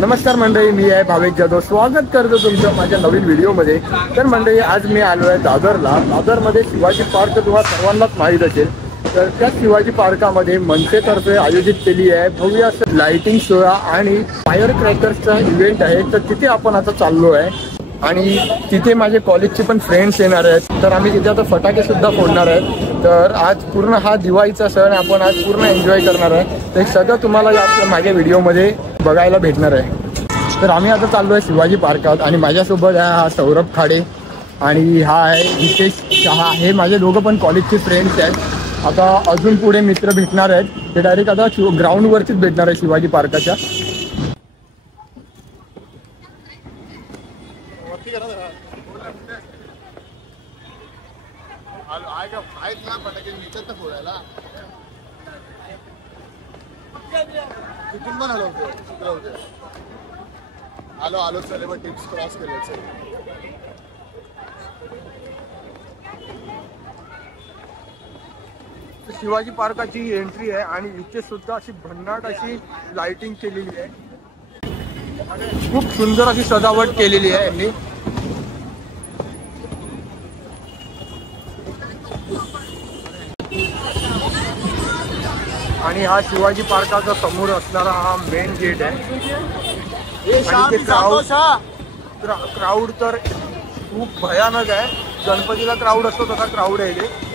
नमस्कार मंडळी, मी आहे भावेश जाधव. स्वागत करतो तुमचं माझ्या नवीन व्हिडिओमध्ये. तर मंडळी, आज मी आलो आहे दादरला. दादरमध्ये शिवाजी पार्क तुम्हाला सर्वांनाच माहीत असेल. तर त्या शिवाजी पार्कामध्ये मनसेतर्फे आयोजित केली आहे भव्य असं लाइटिंग सोहळा आणि फायर क्रॅकर्सचा इव्हेंट आहे. तर तिथे आपण आता चाललो आहे आणि तिथे माझे कॉलेजचे पण फ्रेंड्स येणार आहेत. तर आम्ही तिथे आता फटाके सुद्धा फोडणार आहेत. तर आज पूर्ण हा दिवाळीचा सण आपण आज पूर्ण एन्जॉय करणार आहे. तर सगळं तुम्हाला या माझ्या व्हिडिओमध्ये बघायला भेटणार आहे. तर आम्ही आता चाललो आहे शिवाजी पार्कात आणि माझ्यासोबत आहे हा सौरभ खाडे आणि हा आहे विशेष शहा. हे माझे दोघं पण कॉलेजचे फ्रेंड्स आहेत. आता अजून पुढे मित्र भेटणार आहेत. ते डायरेक्ट आता ग्राउंडवरतीच भेटणार आहे शिवाजी पार्काच्या. आलो आलो चले मग टिप्स क्रॉस केले. शिवाजी पार्काची एंट्री आहे आणि इथे सुद्धा अशी भन्नाट अशी लाइटिंग केलेली आहे. खूप सुंदर अशी सजावट केलेली आहे यांनी. आणि हा शिवाजी पार्काचा समोर असणारा हा मेन गेट आहे. आणि ते क्राऊड तर खूप भयानक आहे. गणपतीला क्राऊड असतो तसा क्राऊड आहे ते.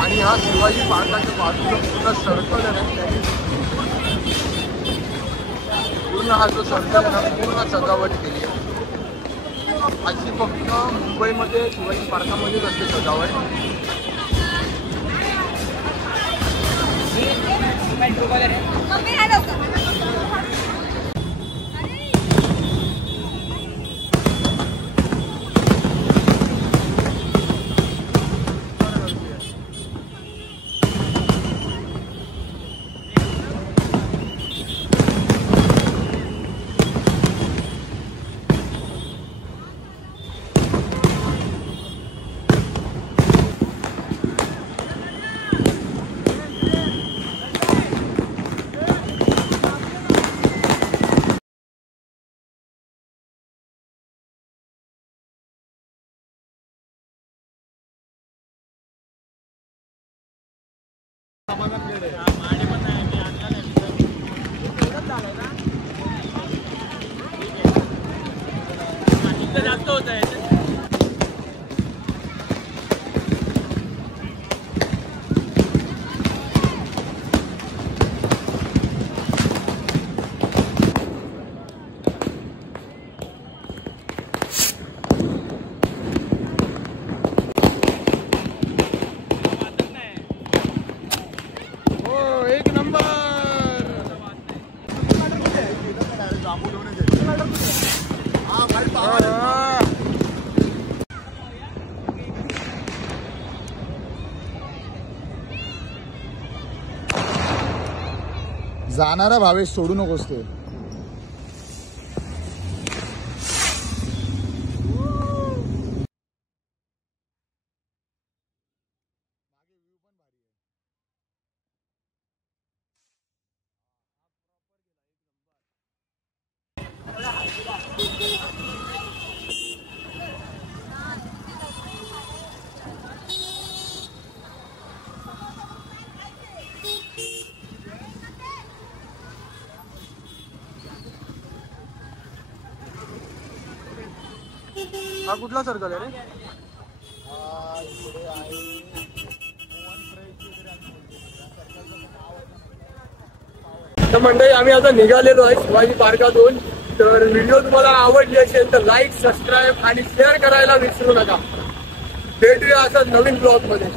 आणि हा शिवाजी पार्काच्या बाजूला पूर्ण सर्कल आहे. पूर्ण हा जो सर्कल आहे ना, पूर्ण सजावट केली आहे. अशी फक्त मुंबईमध्ये शिवाजी पार्कामध्येच असते सजावट. जास्त होत आहे. एक नंबर. जाणारा भावेश सोडू नकोस ते. हा कुठला सर्कल आहे रे? इकडे आहे मोहन फ्रेश वगैरे असं बोलतो. या सर्कलचं नाव आहे. तर मंडळी आम्ही आता निघालेलो आहे शिवाजी पार्कातून. तर व्हिडिओ तुम्हाला आवडली असेल तर लाईक, सबस्क्राईब आणि शेअर करायला विसरू नका. भेटूया असं नवीन ब्लॉग मध्ये.